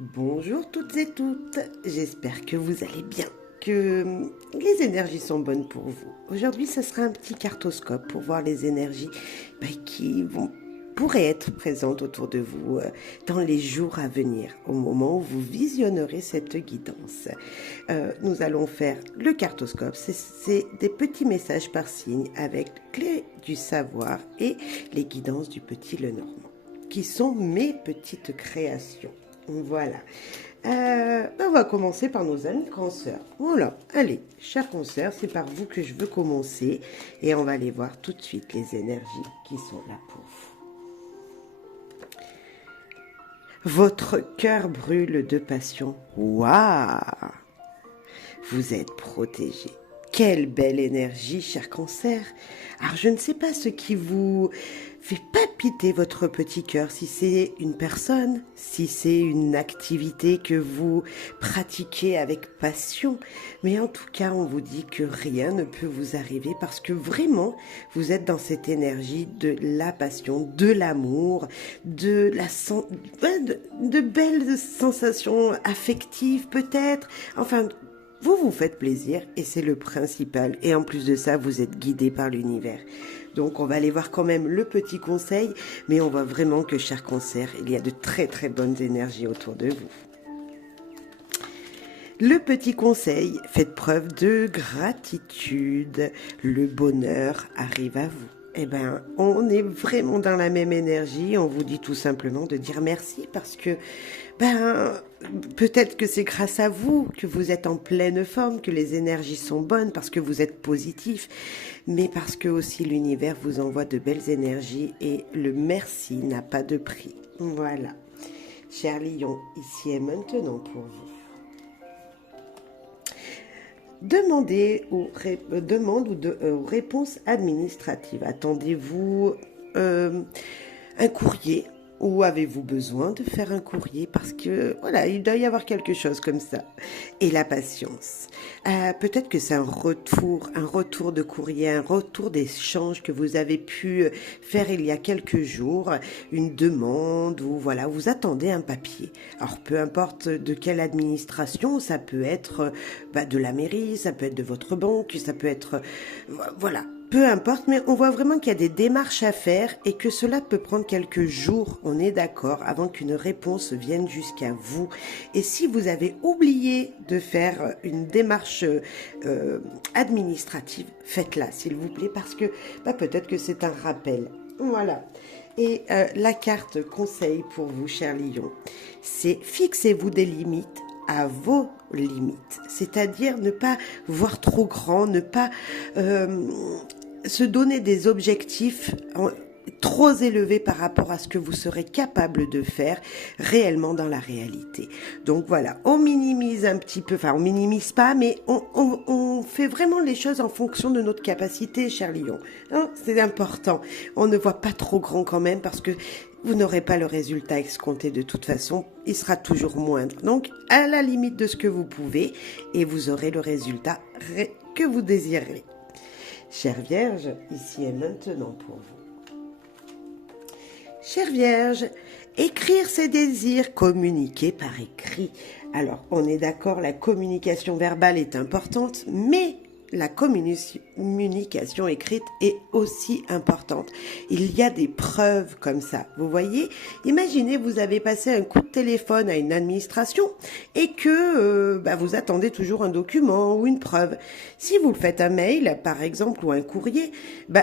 Bonjour toutes et toutes, j'espère que vous allez bien, que les énergies sont bonnes pour vous. Aujourd'hui, ce sera un petit cartoscope pour voir les énergies pourraient être présentes autour de vous dans les jours à venir, au moment où vous visionnerez cette guidance. Nous allons faire le cartoscope, c'est des petits messages par signe avec clés du savoir et les guidances du petit Lenormand, qui sont mes petites créations. Voilà. On va commencer par nos amis cancers. Voilà. Allez, chers cancers, c'est par vous que je veux commencer. Et on va aller voir tout de suite les énergies qui sont là pour vous. Votre cœur brûle de passion. Waouh! Vous êtes protégé. Quelle belle énergie, cher cancer. Alors, je ne sais pas ce qui vous fait palpiter votre petit cœur, si c'est une personne, si c'est une activité que vous pratiquez avec passion. Mais en tout cas, on vous dit que rien ne peut vous arriver parce que vraiment, vous êtes dans cette énergie de la passion, de l'amour, de belles sensations affectives peut-être. Enfin, vous vous faites plaisir et c'est le principal. Et en plus de ça, vous êtes guidé par l'univers. Donc on va aller voir quand même le petit conseil, mais on voit vraiment que, cher cancer, il y a de très très bonnes énergies autour de vous. Le petit conseil, faites preuve de gratitude. Le bonheur arrive à vous. Eh bien, on est vraiment dans la même énergie. On vous dit tout simplement de dire merci parce que, peut-être que c'est grâce à vous que vous êtes en pleine forme, que les énergies sont bonnes, parce que vous êtes positif, mais parce que aussi l'univers vous envoie de belles énergies et le merci n'a pas de prix. Voilà. Cher Lion, ici et maintenant pour vous. Demandez aux réponses administratives. Attendez-vous un courrier ou avez-vous besoin de faire un courrier parce que voilà, il doit y avoir quelque chose comme ça. Et la patience. Peut-être que c'est un retour de courrier, un retour d'échange que vous avez pu faire il y a quelques jours, une demande ou voilà, vous attendez un papier. Alors peu importe de quelle administration, ça peut être de la mairie, ça peut être de votre banque, ça peut être voilà. Peu importe, mais on voit vraiment qu'il y a des démarches à faire et que cela peut prendre quelques jours, on est d'accord, avant qu'une réponse vienne jusqu'à vous. Et si vous avez oublié de faire une démarche administrative, faites-la, s'il vous plaît, parce que peut-être que c'est un rappel. Voilà. Et la carte conseil pour vous, cher Lion, c'est fixez-vous des limites à vos limites, c'est-à-dire ne pas voir trop grand, ne pas se donner des objectifs trop élevés par rapport à ce que vous serez capable de faire réellement dans la réalité. Donc voilà, on minimise un petit peu, on minimise pas, mais on fait vraiment les choses en fonction de notre capacité, cher Lion. Hein, c'est important. On ne voit pas trop grand quand même parce que vous n'aurez pas le résultat escompté de toute façon, il sera toujours moindre. Donc, à la limite de ce que vous pouvez, et vous aurez le résultat que vous désirez. Chère Vierge, ici et maintenant pour vous. Chère Vierge, écrire ses désirs, communiquer par écrit. Alors, on est d'accord, la communication verbale est importante, mais la communication écrite est aussi importante. Il y a des preuves comme ça. Vous voyez, imaginez, vous avez passé un coup de téléphone à une administration et que vous attendez toujours un document ou une preuve. Si vous le faites un mail, par exemple, ou un courrier,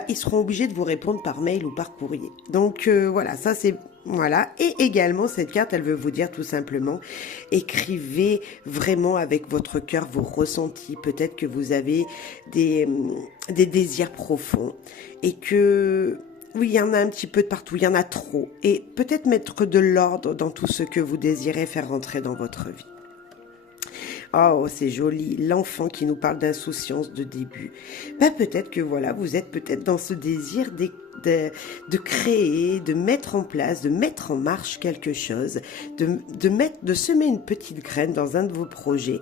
ils seront obligés de vous répondre par mail ou par courrier. Donc voilà, ça c'est... Voilà, et également cette carte, elle veut vous dire tout simplement, écrivez vraiment avec votre cœur vos ressentis. Peut-être que vous avez des désirs profonds et que, oui, il y en a un petit peu de partout, il y en a trop. Et peut-être mettre de l'ordre dans tout ce que vous désirez faire rentrer dans votre vie. Oh, c'est joli, l'enfant qui nous parle d'insouciance de début. Peut-être que voilà, vous êtes peut-être dans ce désir de créer, de mettre en place, de mettre en marche quelque chose, de semer une petite graine dans un de vos projets.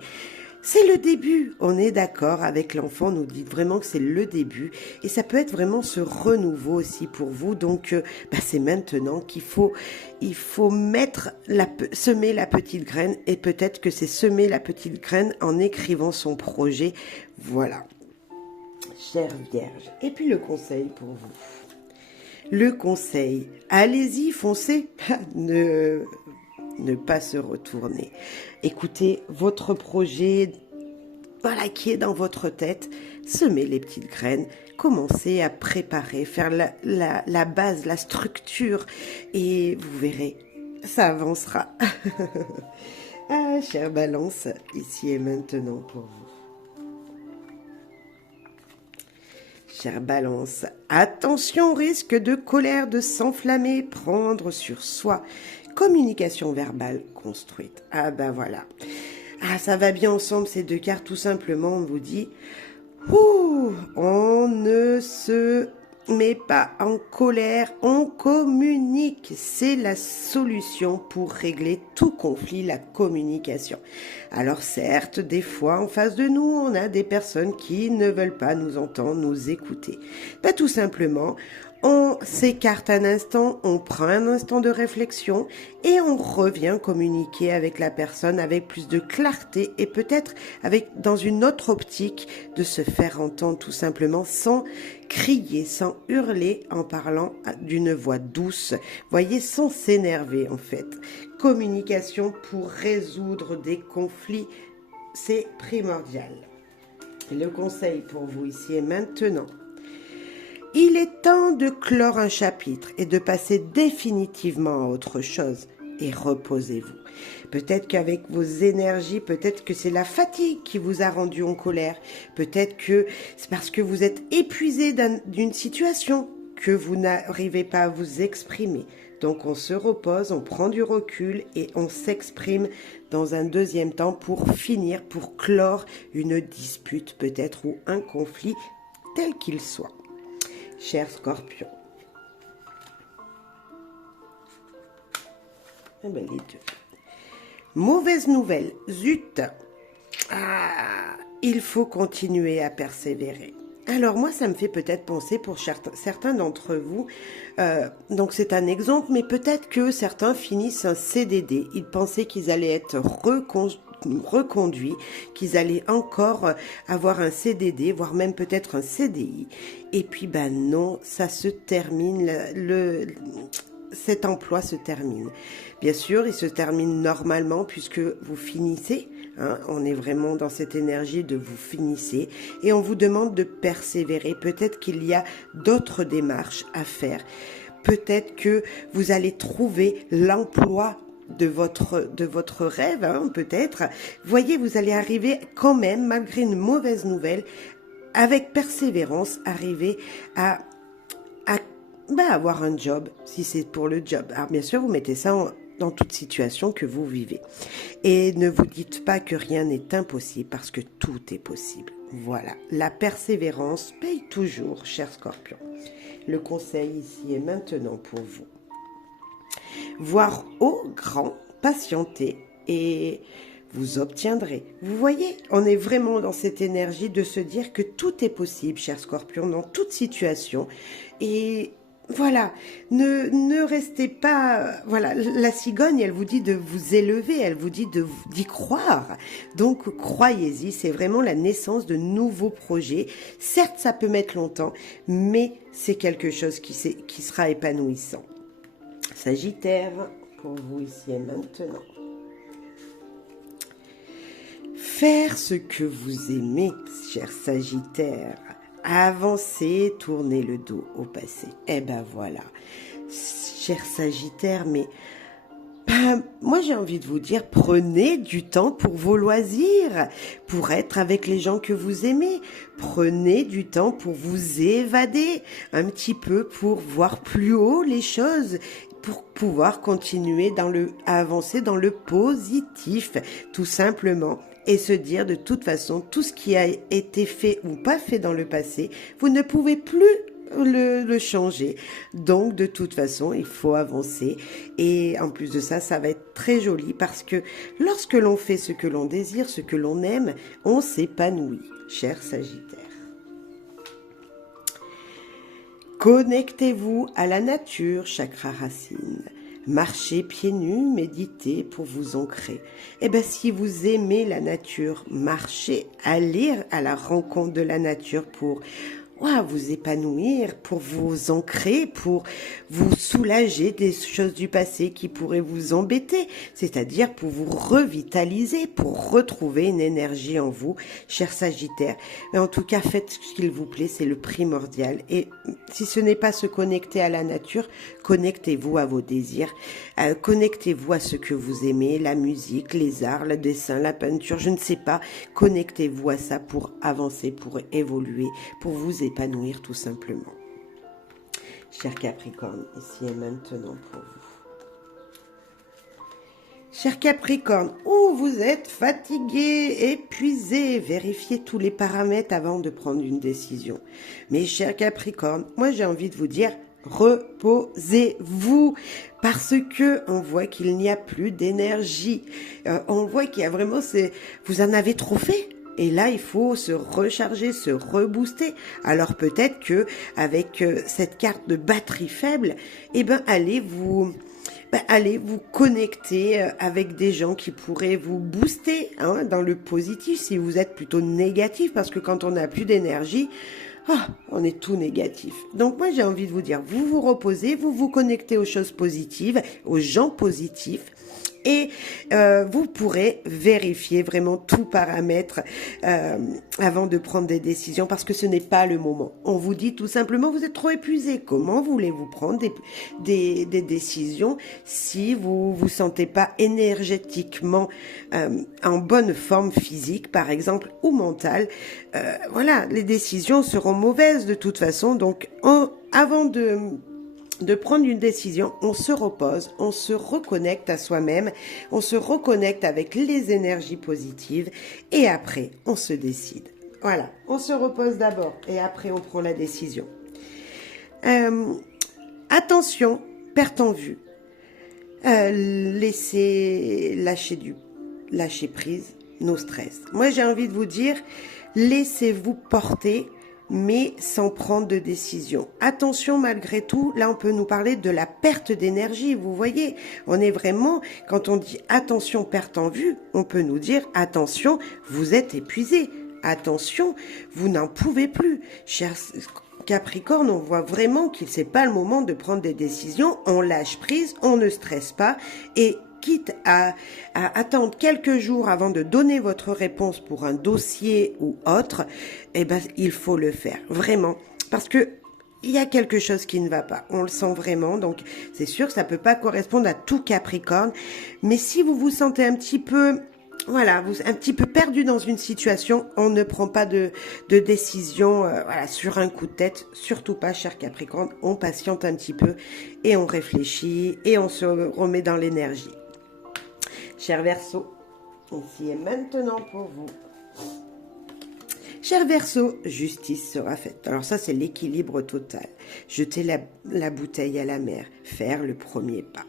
C'est le début, on est d'accord avec l'enfant, nous dit vraiment que c'est le début et ça peut être vraiment ce renouveau aussi pour vous. Donc c'est maintenant il faut semer la petite graine et peut-être que c'est semer la petite graine en écrivant son projet. Voilà, chère Vierge. Et puis le conseil pour vous. Le conseil, allez-y, foncez, ne pas se retourner. Écoutez votre projet, voilà, qui est dans votre tête, semez les petites graines, commencez à préparer, faire la base, la structure, et vous verrez, ça avancera. Ah, chère Balance, ici et maintenant pour vous. Chère Balance, attention au risque de colère, de s'enflammer, prendre sur soi. Communication verbale construite. Ah ben voilà. Ah, ça va bien ensemble ces deux cartes, tout simplement, on vous dit, on ne se met pas en colère, on communique. C'est la solution pour régler tout conflit, la communication. Alors certes, des fois, en face de nous, on a des personnes qui ne veulent pas nous entendre, nous écouter. Tout simplement, on s'écarte un instant, on prend un instant de réflexion et on revient communiquer avec la personne avec plus de clarté et peut-être dans une autre optique de se faire entendre tout simplement sans crier, sans hurler, en parlant d'une voix douce. Voyez, sans s'énerver en fait. Communication pour résoudre des conflits, c'est primordial. Le conseil pour vous ici et maintenant. Il est temps de clore un chapitre et de passer définitivement à autre chose. Et reposez-vous. Peut-être qu'avec vos énergies, peut-être que c'est la fatigue qui vous a rendu en colère. Peut-être que c'est parce que vous êtes épuisé d'une situation que vous n'arrivez pas à vous exprimer. Donc on se repose, on prend du recul et on s'exprime dans un deuxième temps pour finir, pour clore une dispute peut-être ou un conflit tel qu'il soit. Cher Scorpion. Les deux. Mauvaise nouvelle, zut. Il faut continuer à persévérer. Alors moi, ça me fait peut-être penser pour certains d'entre vous, donc c'est un exemple, mais peut-être que certains finissent un CDD. Ils pensaient qu'ils allaient être reconduits, qu'ils allaient encore avoir un CDD, voire même peut-être un CDI. Et puis non, ça se termine, cet emploi se termine. Bien sûr, il se termine normalement puisque vous finissez. On est vraiment dans cette énergie de vous finissez et on vous demande de persévérer. Peut-être qu'il y a d'autres démarches à faire. Peut-être que vous allez trouver l'emploi de votre rêve, peut-être. Voyez, vous allez arriver quand même, malgré une mauvaise nouvelle, avec persévérance, arriver à avoir un job, si c'est pour le job. Alors bien sûr, vous mettez ça dans toute situation que vous vivez. Et ne vous dites pas que rien n'est impossible, parce que tout est possible. Voilà, la persévérance paye toujours, cher Scorpion. Le conseil ici est maintenant pour vous. Voir haut, grand, patienter et vous obtiendrez. Vous voyez, on est vraiment dans cette énergie de se dire que tout est possible, cher Scorpion, dans toute situation. Et voilà, ne restez pas... Voilà, la cigogne, elle vous dit de vous élever, elle vous dit d'y croire. Donc, croyez-y, c'est vraiment la naissance de nouveaux projets. Certes, ça peut mettre longtemps, mais c'est quelque chose qui sera épanouissant. Sagittaire, pour vous ici et maintenant. Faire ce que vous aimez, cher Sagittaire. Avancer, tourner le dos au passé. Voilà. Cher Sagittaire, mais moi j'ai envie de vous dire, prenez du temps pour vos loisirs, pour être avec les gens que vous aimez. Prenez du temps pour vous évader un petit peu, pour voir plus haut les choses, pour pouvoir continuer à avancer dans le positif, tout simplement. Et se dire de toute façon, tout ce qui a été fait ou pas fait dans le passé, vous ne pouvez plus le changer. Donc, de toute façon, il faut avancer. Et en plus de ça, ça va être très joli parce que lorsque l'on fait ce que l'on désire, ce que l'on aime, on s'épanouit, cher Sagittaire. Connectez-vous à la nature, chakra racine. Marchez pieds nus, méditez pour vous ancrer. Eh bien, si vous aimez la nature, marchez, allez à la rencontre de la nature pour vous épanouir, pour vous ancrer, pour vous soulager des choses du passé qui pourraient vous embêter, c'est-à-dire pour vous revitaliser, pour retrouver une énergie en vous, cher Sagittaire. Mais en tout cas, faites ce qu'il vous plaît, c'est le primordial. Et si ce n'est pas se connecter à la nature, connectez-vous à vos désirs, connectez-vous à ce que vous aimez, la musique, les arts, le dessin, la peinture, je ne sais pas. Connectez-vous à ça pour avancer, pour évoluer, pour vous épanouir tout simplement. Cher Capricorne, ici et maintenant pour vous. Cher Capricorne, vous êtes fatigué, épuisé, vérifiez tous les paramètres avant de prendre une décision. Mais cher Capricorne, moi j'ai envie de vous dire, reposez-vous parce que on voit qu'il n'y a plus d'énergie. On voit qu'il y a vraiment, vous en avez trop fait. Et là, il faut se recharger, se rebooster. Alors peut-être que avec cette carte de batterie faible, allez vous connecter avec des gens qui pourraient vous booster dans le positif si vous êtes plutôt négatif, parce que quand on n'a plus d'énergie, on est tout négatif. Donc moi j'ai envie de vous dire, vous vous reposez, vous vous connectez aux choses positives, aux gens positifs, et vous pourrez vérifier vraiment tout paramètre avant de prendre des décisions, parce que ce n'est pas le moment. On vous dit tout simplement, vous êtes trop épuisé. Comment voulez-vous prendre des décisions si vous vous sentez pas énergétiquement en bonne forme physique, par exemple, ou mentale? Les décisions seront mauvaises de toute façon. Donc, avant de prendre une décision, on se repose, on se reconnecte à soi-même, on se reconnecte avec les énergies positives et après, on se décide. Voilà, on se repose d'abord et après, on prend la décision. Attention, perte en vue. Laissez lâcher prise, nos stress. Moi, j'ai envie de vous dire, laissez-vous porter, mais sans prendre de décision. Attention, malgré tout, là on peut nous parler de la perte d'énergie, vous voyez, on est vraiment, quand on dit attention, perte en vue, on peut nous dire attention, vous êtes épuisé, attention, vous n'en pouvez plus. Cher Capricorne, on voit vraiment qu'il c'est pas le moment de prendre des décisions, on lâche prise, on ne stresse pas, et quitte à attendre quelques jours avant de donner votre réponse pour un dossier ou autre, il faut le faire, vraiment. Parce que il y a quelque chose qui ne va pas, on le sent vraiment, donc c'est sûr que ça peut pas correspondre à tout Capricorne, mais si vous vous sentez un petit peu un petit peu perdu dans une situation, on ne prend pas de décision sur un coup de tête, surtout pas, cher Capricorne, on patiente un petit peu et on réfléchit et on se remet dans l'énergie. Cher Verseau, ici et maintenant pour vous. Cher Verseau, justice sera faite. Alors ça, c'est l'équilibre total. Jeter la bouteille à la mer, faire le premier pas.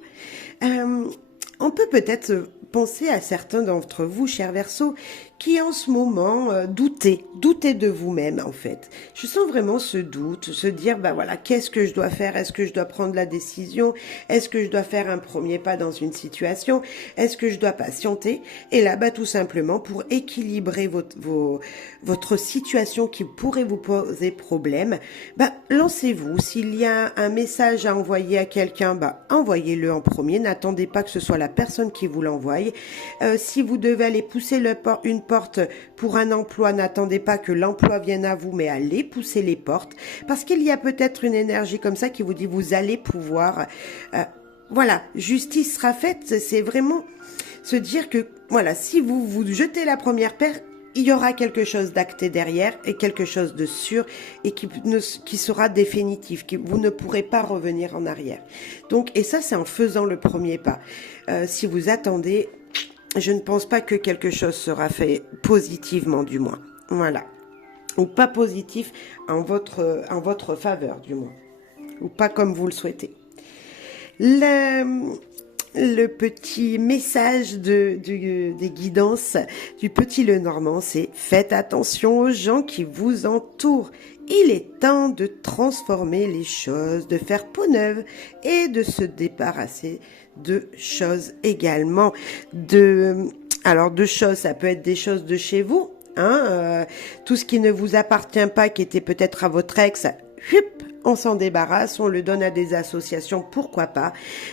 On peut peut-être penser à certains d'entre vous, chers Verseaux, qui en ce moment doutez de vous-même en fait. Je sens vraiment ce doute, se dire qu'est-ce que je dois faire? Est-ce que je dois prendre la décision? Est-ce que je dois faire un premier pas dans une situation? Est-ce que je dois patienter? Et là, tout simplement pour équilibrer votre situation qui pourrait vous poser problème, lancez-vous. S'il y a un message à envoyer à quelqu'un, envoyez-le en premier. N'attendez pas que ce soit la personne qui vous l'envoie. Si vous devez aller pousser une porte pour un emploi, n'attendez pas que l'emploi vienne à vous, mais allez pousser les portes, parce qu'il y a peut-être une énergie comme ça qui vous dit vous allez pouvoir. Justice sera faite. C'est vraiment se dire que si vous jetez la première pierre, il y aura quelque chose d'acté derrière et quelque chose de sûr et qui sera définitif, vous ne pourrez pas revenir en arrière. Donc, et ça, c'est en faisant le premier pas. Si vous attendez, je ne pense pas que quelque chose sera fait positivement, du moins. Voilà. ou pas positif en votre faveur, du moins, ou pas comme vous le souhaitez. Le petit message des guidances du petit Lenormand, c'est faites attention aux gens qui vous entourent. Il est temps de transformer les choses, de faire peau neuve et de se débarrasser de choses également. Alors de choses, ça peut être des choses de chez vous, tout ce qui ne vous appartient pas, qui était peut-être à votre ex, on s'en débarrasse, on le donne à des associations, pourquoi pas.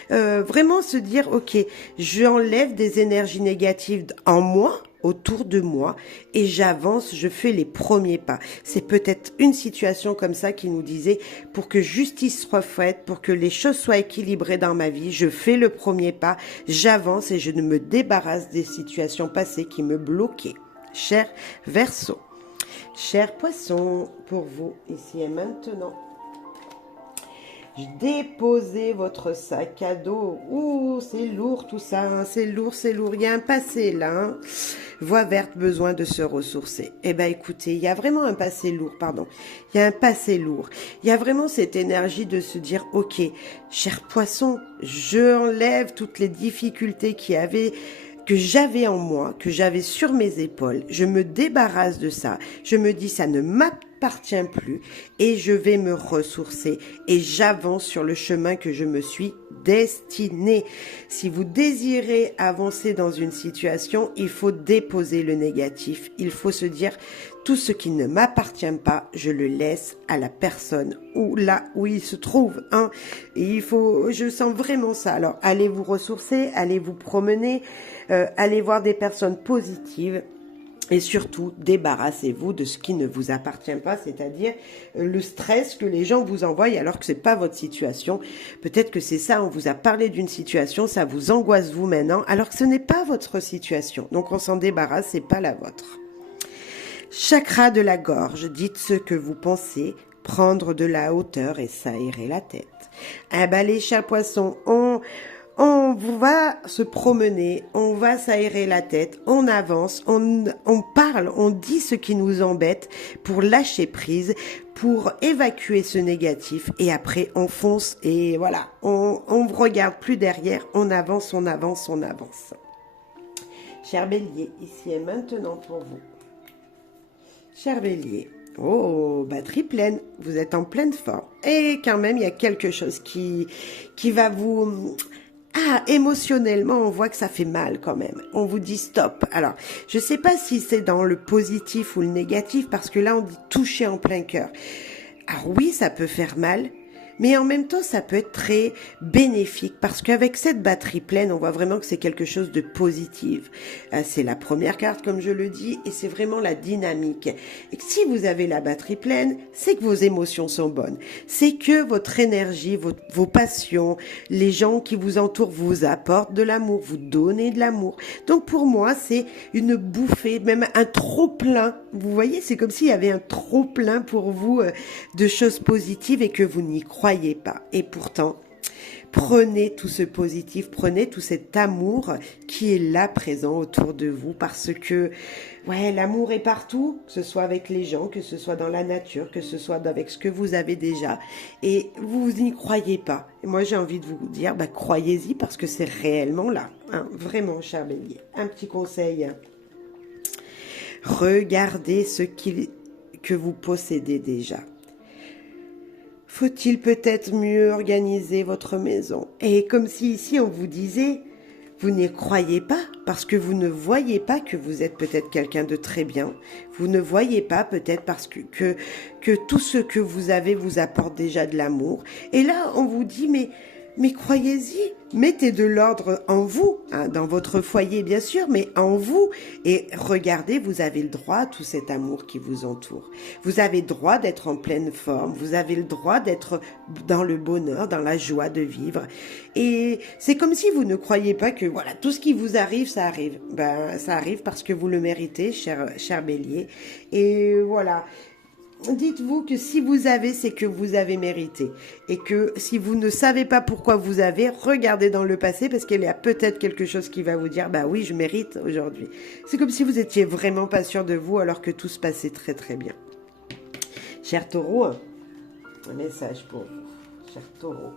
Vraiment se dire, ok, j'enlève des énergies négatives en moi, autour de moi, et j'avance, je fais les premiers pas. C'est peut-être une situation comme ça qui nous disait, pour que justice soit faite, pour que les choses soient équilibrées dans ma vie, je fais le premier pas, j'avance et je ne me débarrasse des situations passées qui me bloquaient. Cher Verseau, cher Poisson, pour vous, ici et maintenant. Déposez votre sac à dos. Ouh, c'est lourd tout ça, hein. C'est lourd, c'est lourd. Il y a un passé là. Hein. Voix verte, besoin de se ressourcer. Eh ben écoutez, il y a vraiment un passé lourd, pardon. Il y a un passé lourd. Il y a vraiment cette énergie de se dire, ok, cher Poisson, j'enlève toutes les difficultés que j'avais en moi, que j'avais sur mes épaules. Je me débarrasse de ça. Je me dis, ça ne m'appartient plus et je vais me ressourcer et j'avance sur le chemin que je me suis destiné. Si vous désirez avancer dans une situation, il faut déposer le négatif. Il faut se dire, tout ce qui ne m'appartient pas, je le laisse à la personne ou là où il se trouve. Hein. Et je sens vraiment ça. Alors, allez vous ressourcer, allez vous promener, allez voir des personnes positives. Et surtout, débarrassez-vous de ce qui ne vous appartient pas, c'est-à-dire le stress que les gens vous envoient alors que c'est pas votre situation. Peut-être que c'est ça, on vous a parlé d'une situation, ça vous angoisse vous maintenant, alors que ce n'est pas votre situation. Donc on s'en débarrasse, c'est pas la vôtre. Chakra de la gorge, dites ce que vous pensez, prendre de la hauteur et s'aérer la tête. Ah ben les chers poissons, on va se promener, on va s'aérer la tête, on avance, on parle, on dit ce qui nous embête pour lâcher prise, pour évacuer ce négatif et après on fonce et voilà, on ne regarde plus derrière, on avance, on avance, on avance. Cher Bélier, ici et maintenant pour vous. Cher Bélier, oh, batterie pleine, vous êtes en pleine forme et quand même il y a quelque chose qui va vous... émotionnellement, on voit que ça fait mal quand même. On vous dit stop. Alors, je sais pas si c'est dans le positif ou le négatif, parce que là, on dit toucher en plein cœur. Alors oui, ça peut faire mal, mais en même temps, ça peut être très bénéfique, parce qu'avec cette batterie pleine, on voit vraiment que c'est quelque chose de positif. C'est la première carte, comme je le dis, et c'est vraiment la dynamique. Et si vous avez la batterie pleine, c'est que vos émotions sont bonnes. C'est que votre énergie, vos passions, les gens qui vous entourent vous apportent de l'amour, vous donnez de l'amour. Donc pour moi, c'est une bouffée, même un trop-plein. Vous voyez, c'est comme s'il y avait un trop-plein pour vous de choses positives et que vous n'y croyez pas. Et pourtant, prenez tout ce positif, prenez tout cet amour qui est là présent autour de vous parce que l'amour est partout, que ce soit avec les gens, que ce soit dans la nature, que ce soit avec ce que vous avez déjà et vous n'y croyez pas. Et moi j'ai envie de vous dire, croyez-y parce que c'est réellement là, hein, vraiment cher Bélier. Un petit conseil, regardez ce que vous possédez déjà. Faut-il peut-être mieux organiser votre maison? Et comme si ici on vous disait, vous n'y croyez pas parce que vous ne voyez pas que vous êtes peut-être quelqu'un de très bien. Vous ne voyez pas peut-être parce que tout ce que vous avez vous apporte déjà de l'amour. Et là, on vous dit, mais croyez-y, mettez de l'ordre en vous, hein, dans votre foyer bien sûr, mais en vous. Et regardez, vous avez le droit à tout cet amour qui vous entoure. Vous avez le droit d'être en pleine forme, vous avez le droit d'être dans le bonheur, dans la joie de vivre. Et c'est comme si vous ne croyiez pas que tout ce qui vous arrive, ça arrive. Ça arrive parce que vous le méritez, cher Bélier. Et voilà. Dites-vous que si vous avez, c'est que vous avez mérité. Et que si vous ne savez pas pourquoi vous avez, regardez dans le passé parce qu'il y a peut-être quelque chose qui va vous dire, oui, je mérite aujourd'hui. C'est comme si vous étiez vraiment pas sûr de vous alors que tout se passait très très bien. Cher Taureau, un message pour vous, cher Taureau.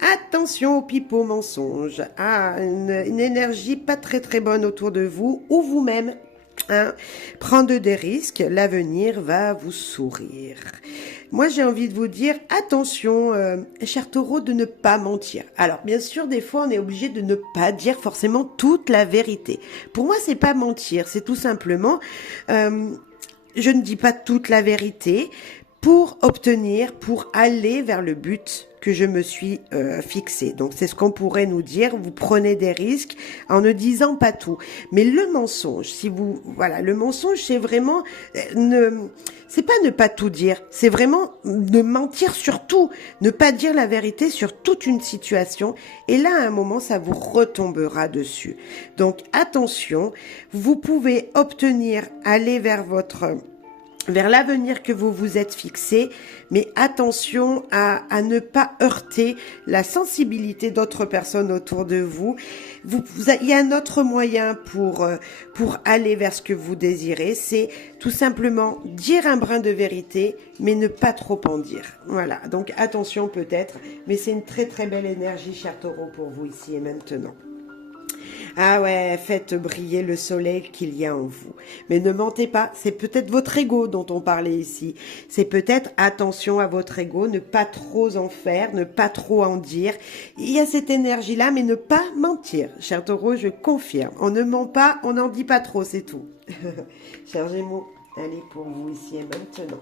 Attention aux pipeaux mensonges, une énergie pas très bonne autour de vous ou vous-même. Prendre des risques, l'avenir va vous sourire. Moi, j'ai envie de vous dire, attention, cher Taureau, de ne pas mentir. Alors, bien sûr, des fois, on est obligé de ne pas dire forcément toute la vérité. Pour moi, c'est pas mentir, c'est tout simplement, je ne dis pas toute la vérité pour aller vers le but que je me suis fixé. Donc c'est ce qu'on pourrait nous dire, vous prenez des risques en ne disant pas tout. Mais le mensonge, le mensonge c'est vraiment c'est pas ne pas tout dire, c'est vraiment ne mentir sur tout, ne pas dire la vérité sur toute une situation et là à un moment ça vous retombera dessus. Donc attention, vous pouvez aller vers l'avenir que vous vous êtes fixé, mais attention à ne pas heurter la sensibilité d'autres personnes autour de vous. Il y a un autre moyen pour aller vers ce que vous désirez, c'est tout simplement dire un brin de vérité, mais ne pas trop en dire. Voilà, donc attention peut-être, mais c'est une très belle énergie, cher Taureau, pour vous ici et maintenant. Ah ouais, faites briller le soleil qu'il y a en vous. Mais ne mentez pas, c'est peut-être votre ego dont on parlait ici. C'est peut-être attention à votre ego, ne pas trop en faire, ne pas trop en dire. Il y a cette énergie-là, mais ne pas mentir. Cher Taureau, je confirme. On ne ment pas, on n'en dit pas trop, c'est tout. Cher Gémeaux, allez pour vous ici et maintenant.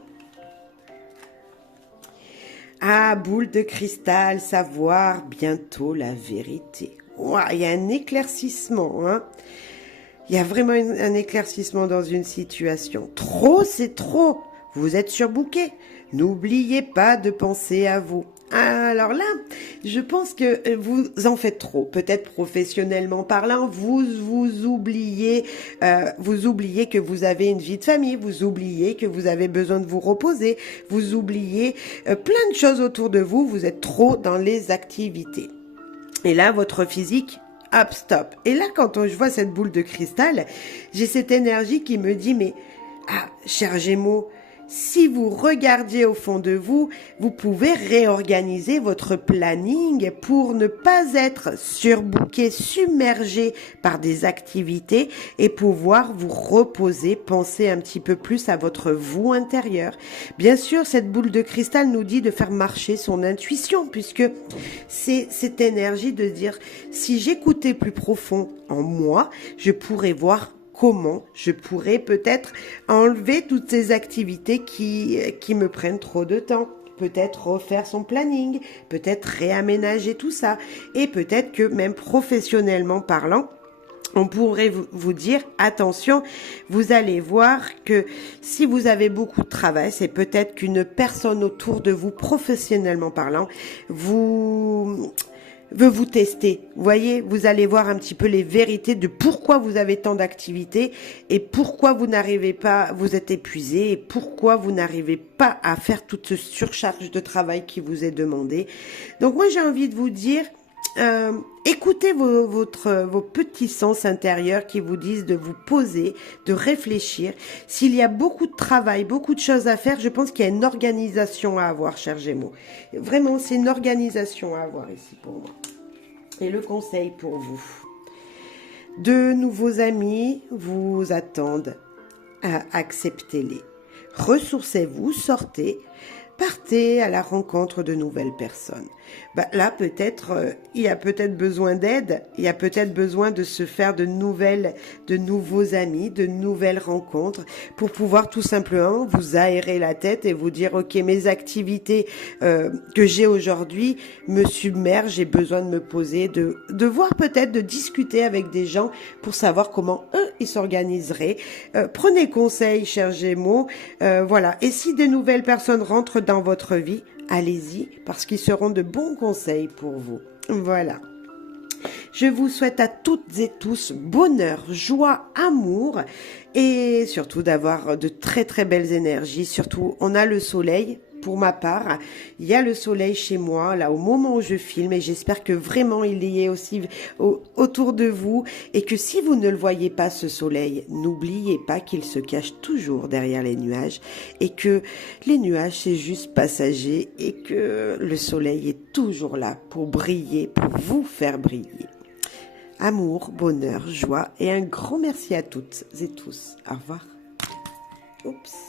Ah, boule de cristal, savoir bientôt la vérité. Wow, il y a un éclaircissement, hein. Il y a vraiment un éclaircissement dans une situation. Trop, c'est trop. Vous êtes surbooké. N'oubliez pas de penser à vous. Alors là, je pense que vous en faites trop. Peut-être professionnellement parlant, vous oubliez que vous avez une vie de famille, vous oubliez que vous avez besoin de vous reposer, vous oubliez plein de choses autour de vous. Vous êtes trop dans les activités. Et là, votre physique, hop, stop. Et là, quand je vois cette boule de cristal, j'ai cette énergie qui me dit, mais, cher Gémeaux, si vous regardiez au fond de vous, vous pouvez réorganiser votre planning pour ne pas être surbooké, submergé par des activités et pouvoir vous reposer, penser un petit peu plus à votre vous intérieur. Bien sûr, cette boule de cristal nous dit de faire marcher son intuition puisque c'est cette énergie de dire si j'écoutais plus profond en moi, je pourrais voir comment je pourrais peut-être enlever toutes ces activités qui me prennent trop de temps. Peut-être refaire son planning, peut-être réaménager tout ça. Et peut-être que même professionnellement parlant, on pourrait vous dire, attention, vous allez voir que si vous avez beaucoup de travail, c'est peut-être qu'une personne autour de vous, professionnellement parlant, veut vous tester. Vous voyez, vous allez voir un petit peu les vérités de pourquoi vous avez tant d'activités et pourquoi vous n'arrivez pas, vous êtes épuisé et pourquoi vous n'arrivez pas à faire toute cette surcharge de travail qui vous est demandée. Donc moi, j'ai envie de vous dire, écoutez vos petits sens intérieurs qui vous disent de vous poser, de réfléchir. S'il y a beaucoup de travail, beaucoup de choses à faire, je pense qu'il y a une organisation à avoir, cher Gémeaux. Vraiment, c'est une organisation à avoir ici pour moi. Et le conseil pour vous. De nouveaux amis vous attendent. Acceptez-les. Ressourcez-vous, sortez. Partez à la rencontre de nouvelles personnes. Là, peut-être, il y a peut-être besoin d'aide, il y a peut-être besoin de se faire de nouveaux amis, de nouvelles rencontres pour pouvoir tout simplement vous aérer la tête et vous dire, ok, mes activités que j'ai aujourd'hui me submergent, j'ai besoin de me poser, de voir peut-être, de discuter avec des gens pour savoir comment eux, ils s'organiseraient. Prenez conseil, chers Gémeaux, voilà. Et si de nouvelles personnes rentrent dans votre vie, allez-y, parce qu'ils seront de bons conseils pour vous. Voilà. Je vous souhaite à toutes et tous bonheur, joie, amour et surtout d'avoir de très belles énergies. Surtout, on a le soleil, pour ma part, il y a le soleil chez moi, là, au moment où je filme, et j'espère que vraiment il y est aussi autour de vous, et que si vous ne le voyez pas, ce soleil, n'oubliez pas qu'il se cache toujours derrière les nuages, et que les nuages, c'est juste passager, et que le soleil est toujours là pour briller, pour vous faire briller. Amour, bonheur, joie, et un grand merci à toutes et tous. Au revoir. Oups.